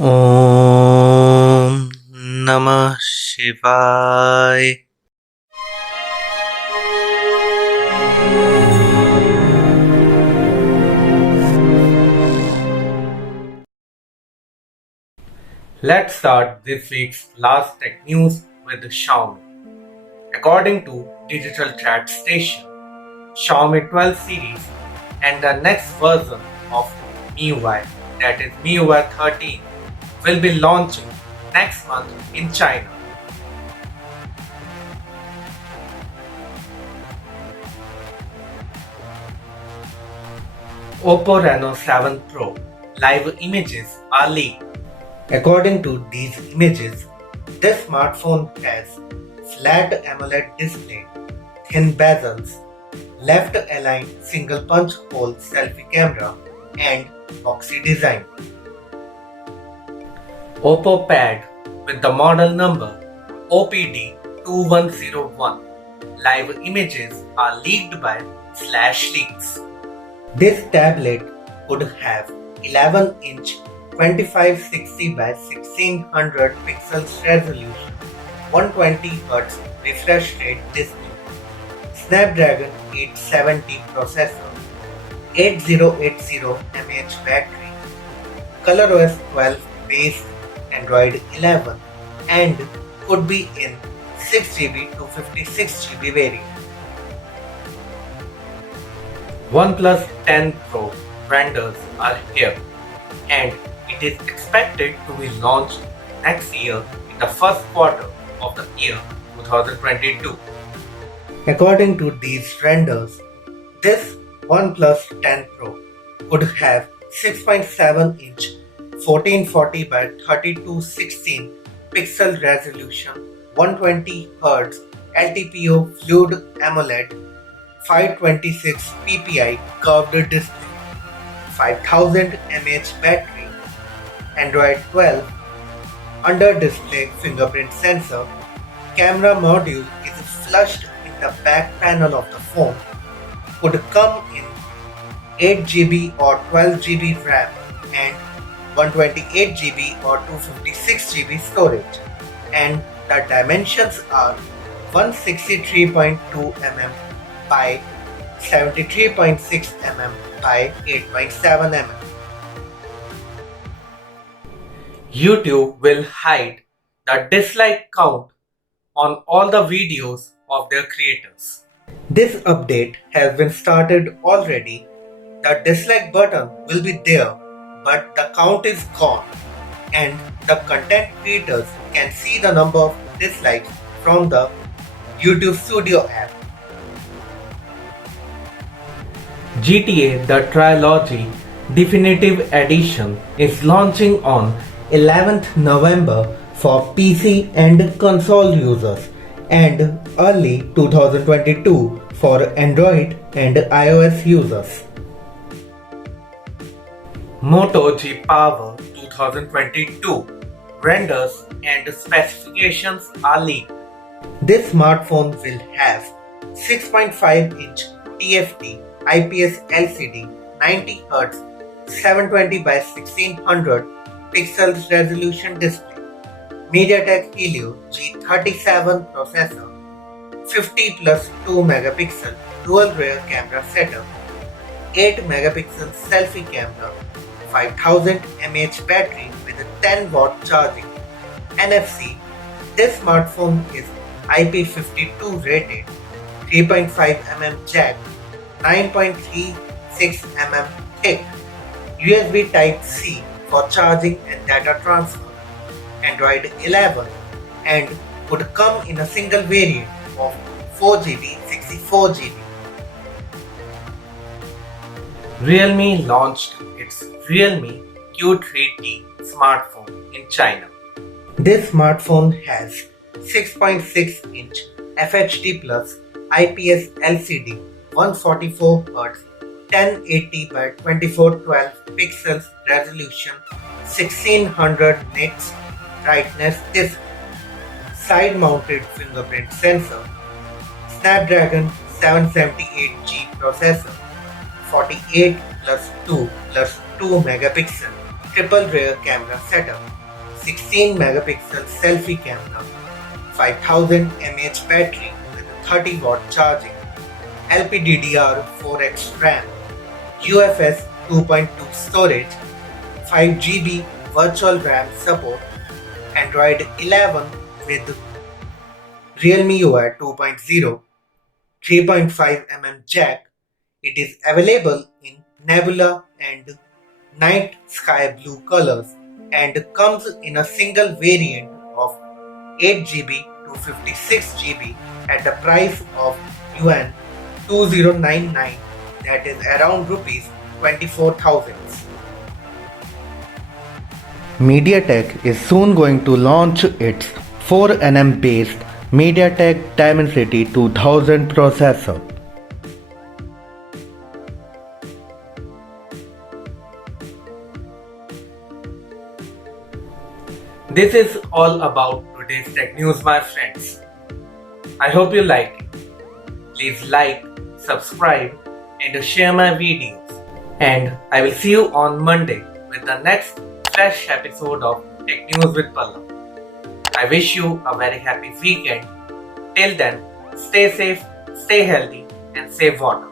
Om Namah Shivaya. Let's start this week's last tech news with Xiaomi. According to Digital Chat Station, Xiaomi 12 series and the next version of MIUI, that is MIUI 13, will be launching next month in China. Oppo RENO 7 Pro live images are leaked. According to these images, this smartphone has flat AMOLED display, thin bezels, left-aligned single punch hole selfie camera, and boxy design. Oppo Pad with the model number OPD2101 live images are leaked by Leaks. This tablet would have 11-inch 2560 by 1600 pixels resolution, 120Hz refresh rate display, Snapdragon 870 processor, 8080 mAh battery, ColorOS 12 based Android 11, and could be in 6GB to 56GB variant. OnePlus 10 Pro renders are here, and it is expected to be launched next year in the first quarter of the year 2022. According to these renders, this OnePlus 10 Pro would have 6.7-inch 1440 by 3216 pixel resolution, 120Hz LTPO Fluid AMOLED, 526 ppi curved display, 5000 mAh battery, Android 12, under display fingerprint sensor, camera module is flushed in the back panel of the phone, would come in 8GB or 12GB RAM and 128GB or 256GB storage, and the dimensions are 163.2 mm by 73.6 mm by 8.7 mm. YouTube will hide the dislike count on all the videos of their creators. This update has been started already. The dislike button will be there, but the count is gone, and the content creators can see the number of dislikes from the YouTube Studio app. GTA The Trilogy Definitive Edition is launching on 11th November for PC and console users, and early 2022 for Android and iOS users. MOTO G Power 2022 renders and specifications are leaked. This smartphone will have 6.5-inch TFT IPS LCD, 90Hz 720 by 1600 pixels resolution display, Mediatek Helio G37 processor, 50 plus 2 megapixel dual rear camera setup, 8 megapixel selfie camera, 5000 mAh battery with a 10 watt charging, NFC. This smartphone is IP52 rated, 3.5 mm jack, 9.36 mm thick, USB Type-C for charging and data transfer, Android 11, and would come in a single variant of 4GB, 64GB. Realme launched its Realme Q3T smartphone in China. This smartphone has 6.6-inch FHD Plus IPS LCD, 144Hz 1080 by 2412 pixels resolution, 1600 nits brightness display, side-mounted fingerprint sensor, Snapdragon 778G processor, 48 plus 2 plus 2 megapixel triple rear camera setup, 16 megapixel selfie camera, 5000 mAh battery with 30 watt charging, LPDDR4X RAM, UFS 2.2 storage, 5GB virtual RAM support, Android 11 with REALME UI 2.0, 3.5mm jack. It is available in nebula and night sky blue colors and comes in a single variant of 8GB to 56GB at the price of yuan 2099, that is around rupees 24,000. Mediatek is soon going to launch its 4nm based Mediatek Dimensity 2000 processor. This is all about today's tech news, my friends. I hope you like it. Please like, subscribe and share my videos. And I will see you on Monday with the next fresh episode of Tech News with Pallav. I wish you a very happy weekend. Till then, stay safe, stay healthy and save water.